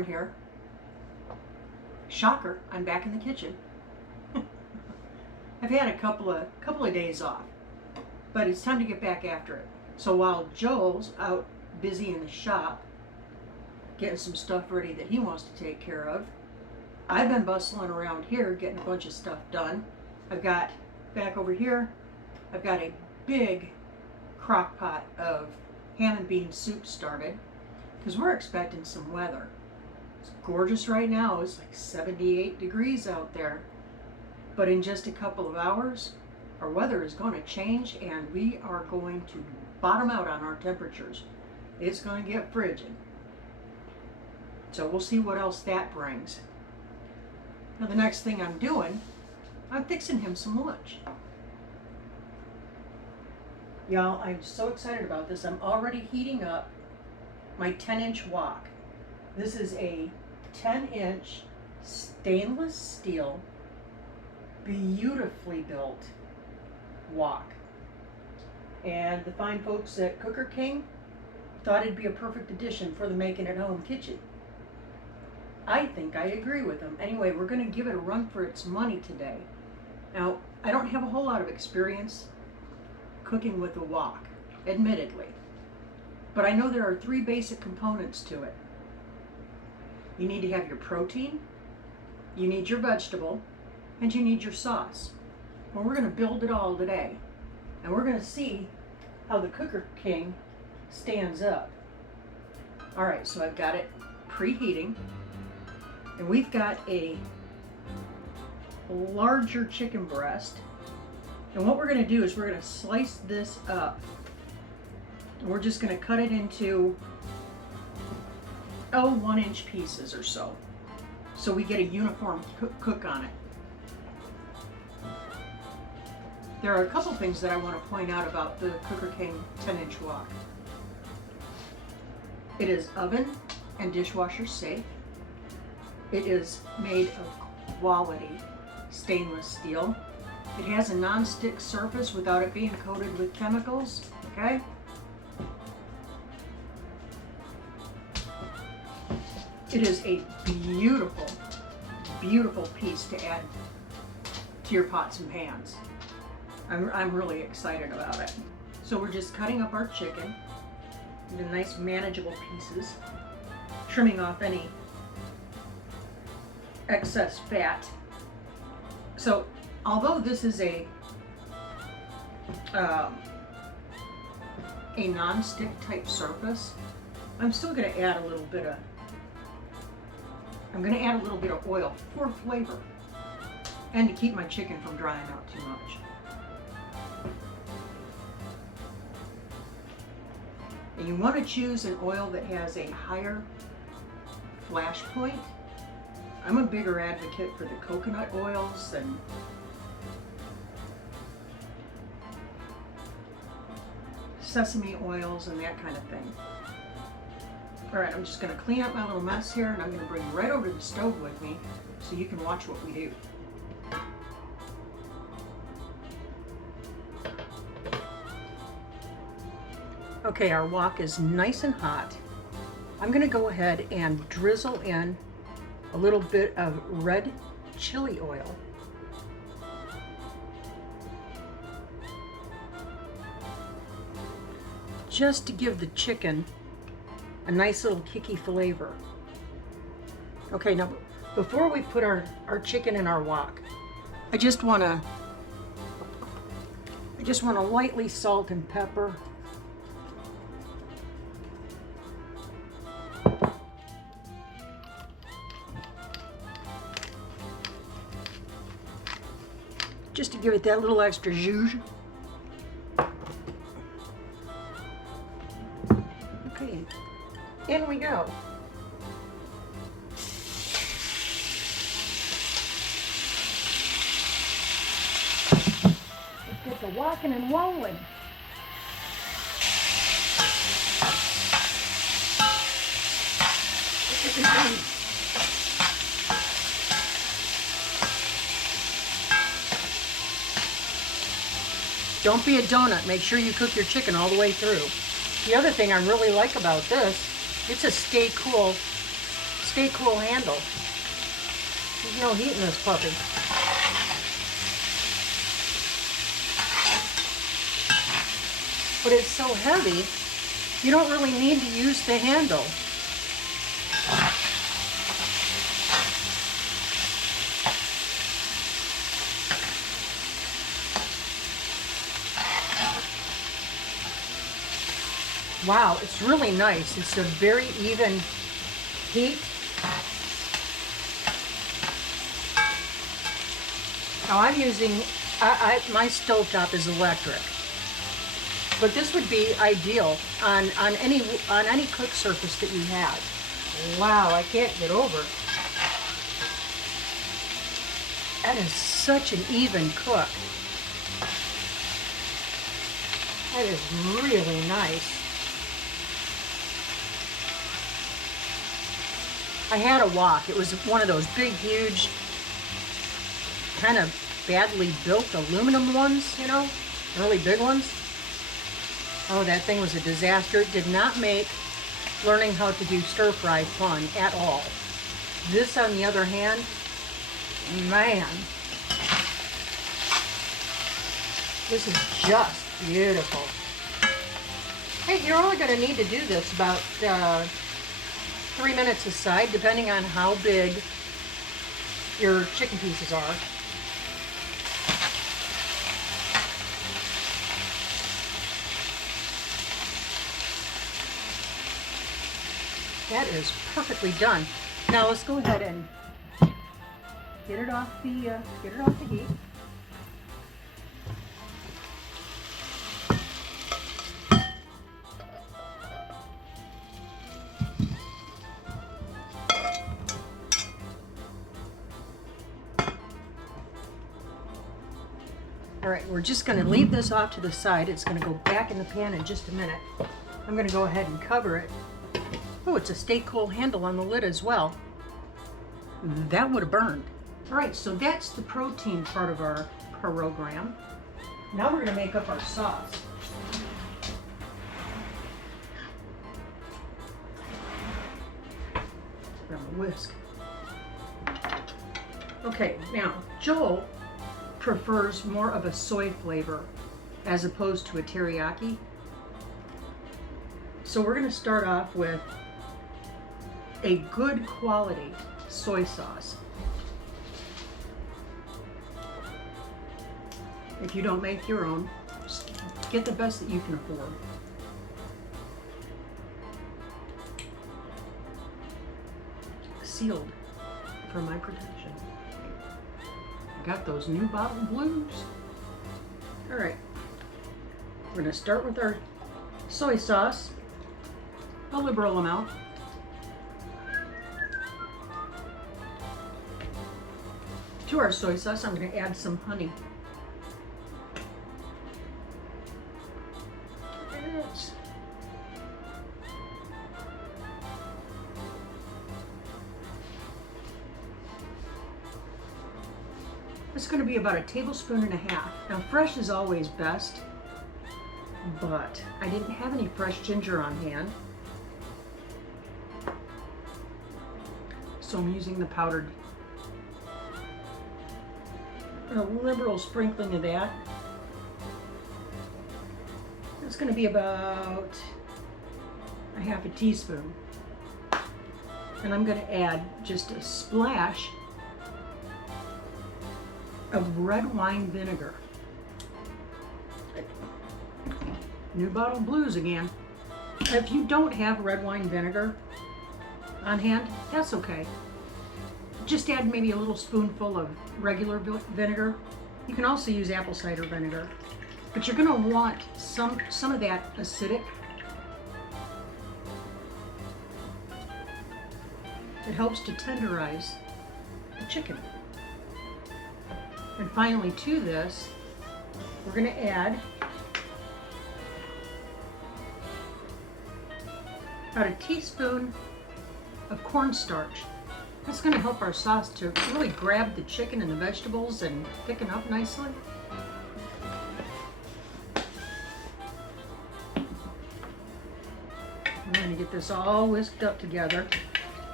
Lauren here. Shocker, I'm back in the kitchen. I've had a couple of days off, but it's time to get back after it. So while Joel's out busy in the shop getting some stuff ready that he wants to take care of, I've been bustling around here getting a bunch of stuff done. I've got, back over here, I've got a big crock pot of ham and bean soup started because we're expecting some weather. It's gorgeous right now. It's like 78 degrees out there. But in just a couple of hours, our weather is going to change and we are going to bottom out on our temperatures. It's going to get frigid. So we'll see what else that brings. Now the next thing I'm doing, I'm fixing him some lunch. Y'all, I'm so excited about this. I'm already heating up my 10-inch wok. This is a 10-inch stainless steel, beautifully built wok. And the fine folks at Cooker King thought it'd be a perfect addition for the making at home kitchen. I think I agree with them. Anyway, we're going to give it a run for its money today. Now, I don't have a whole lot of experience cooking with a wok, admittedly. But I know there are 3 basic components to it. You need to have your protein, you need your vegetable, and you need your sauce. Well, we're going to build it all today. And we're going to see how the Cooker King stands up. Alright, so I've got it preheating. And we've got a larger chicken breast. And what we're going to do is we're going to slice this up. And we're just going to cut it into 1-inch pieces or so. So we get a uniform cook on it. There are a couple things that I want to point out about the Cooker King 10-inch wok. It is oven and dishwasher safe. It is made of quality stainless steel. It has a non-stick surface without it being coated with chemicals, okay? It is a beautiful, beautiful piece to add to your pots and pans. I'm really excited about it. So we're just cutting up our chicken into nice manageable pieces, trimming off any excess fat. So although this is a non-stick type surface, I'm still going to add a little bit of oil for flavor and to keep my chicken from drying out too much. And you want to choose an oil that has a higher flash point. I'm a bigger advocate for the coconut oils and sesame oils and that kind of thing. Alright, I'm just going to clean up my little mess here and I'm going to bring you right over to the stove with me so you can watch what we do. Okay, our wok is nice and hot. I'm going to go ahead and drizzle in a little bit of red chili oil. Just to give the chicken a nice little kicky flavor. Okay, now before we put our chicken in our wok, I just want to lightly salt and pepper. Just to give it that little extra zhuzh. Okay, in we go. Let's get the walking and rolling. Don't be a donut. Make sure you cook your chicken all the way through. The other thing I really like about this, it's a stay cool stay cool handle. There's no heat in this puppy. But it's so heavy, you don't really need to use the handle. Wow, it's really nice. It's a very even heat. Now I'm using, my stovetop is electric, but this would be ideal on any cook surface that you have. Wow, I can't get over. That is such an even cook. That is really nice. I had a wok. It was one of those big, huge, kind of badly built aluminum ones, you know, really big ones. Oh, that thing was a disaster. It did not make learning how to do stir fry fun at all. This, on the other hand, man, this is just beautiful. Hey, you're only going to need to do this about 3 minutes a side, depending on how big your chicken pieces are. That is perfectly done. Now let's go ahead and get it off the heat. All right, we're just going to leave this off to the side. It's going to go back in the pan in just a minute. I'm going to go ahead and cover it. Oh, it's a stay cool handle on the lid as well. That would have burned. All right, so that's the protein part of our program. Now we're going to make up our sauce. Grab a whisk. Okay, now Joel prefers more of a soy flavor as opposed to a teriyaki. So we're going to start off with a good quality soy sauce. If you don't make your own, just get the best that you can afford. Sealed for my protection. Got those new bottle blues. All right, we're going to start with our soy sauce, a liberal amount. To our soy sauce, I'm going to add some honey. It's going to be about 1.5 tablespoons. Now, fresh is always best, but I didn't have any fresh ginger on hand, so I'm using the powdered. A liberal sprinkling of that. It's going to be about 1/2 teaspoon. And I'm going to add just a splash of red wine vinegar. New bottle blues again. If you don't have red wine vinegar on hand, that's okay. Just add maybe a little spoonful of regular vinegar. You can also use apple cider vinegar, but you're going to want some of that acidic. It helps to tenderize the chicken. And finally, to this, we're going to add about 1 teaspoon of cornstarch. That's going to help our sauce to really grab the chicken and the vegetables and thicken up nicely. I'm going to get this all whisked up together.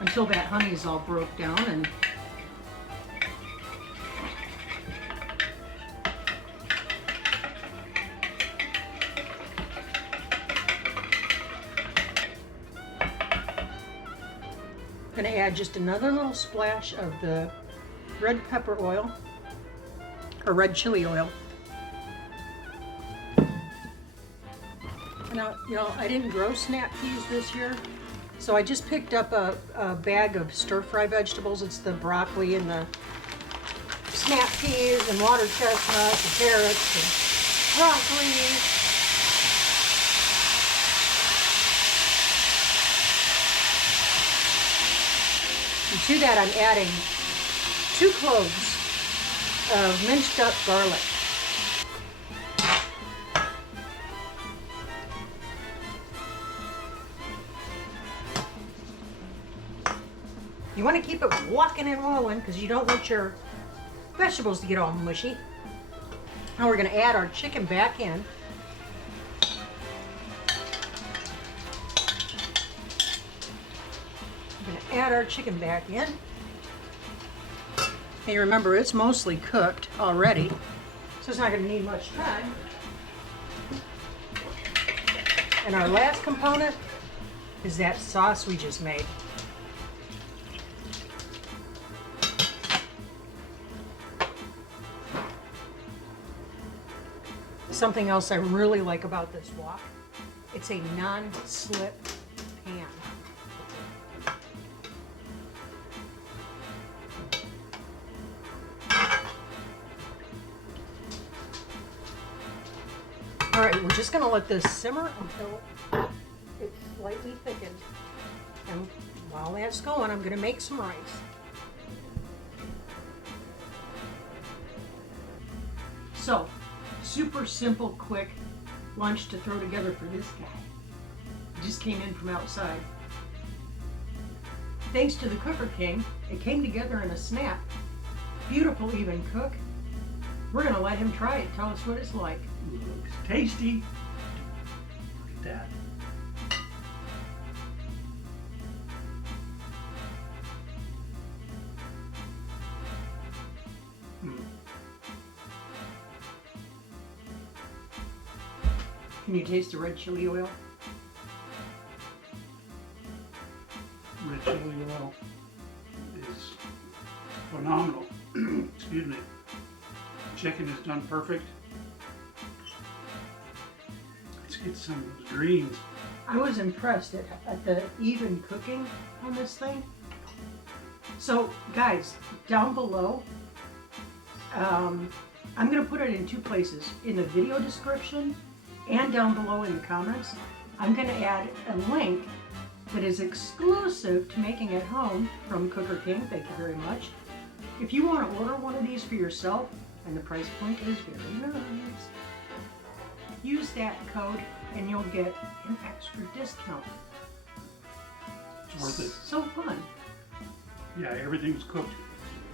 until that honey is all broke down. And I'm going to add just another little splash of the red pepper oil, or red chili oil. Now, I didn't grow snap peas this year, so I just picked up a bag of stir-fry vegetables. It's the broccoli and the snap peas and water chestnuts and carrots and broccoli. And to that, I'm adding 2 cloves of minced up garlic. You want to keep it walking and rolling because you don't want your vegetables to get all mushy. Now we're going to add our chicken back in. We're going to add our chicken back in. And remember, it's mostly cooked already, so it's not going to need much time. And our last component is that sauce we just made. Something else I really like about this wok, it's a non-slip pan. All right, we're just gonna let this simmer until it's slightly thickened. And while that's going, I'm gonna make some rice. So, super simple, quick lunch to throw together for this guy. He just came in from outside. Thanks to the Cooker King, it came together in a snap. Beautiful, even cook. We're gonna let him try it. Tell us what it's like. Looks tasty. Look at that. Can you taste the red chili oil? Red chili oil is phenomenal. Excuse me. Chicken is done perfect. Let's get some of those greens. I was impressed at the even cooking on this thing. So guys, down below, I'm going to put it in 2 places. In the video description and down below in the comments, I'm going to add a link that is exclusive to making at home from Cooker King. Thank you very much. If you want to order one of these for yourself, and the price point is very nice, use that code and you'll get an extra discount. It's worth it. So fun. Yeah, everything's cooked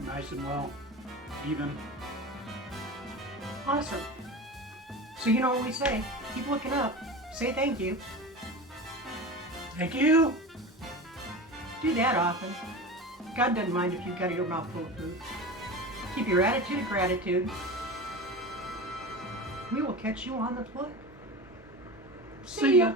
nice and well, even. Awesome. So you know what we say, keep looking up, say thank you. Thank you. Do that often. God doesn't mind if you've got your mouth full of food. Keep your attitude of gratitude. We will catch you on the flip. See ya.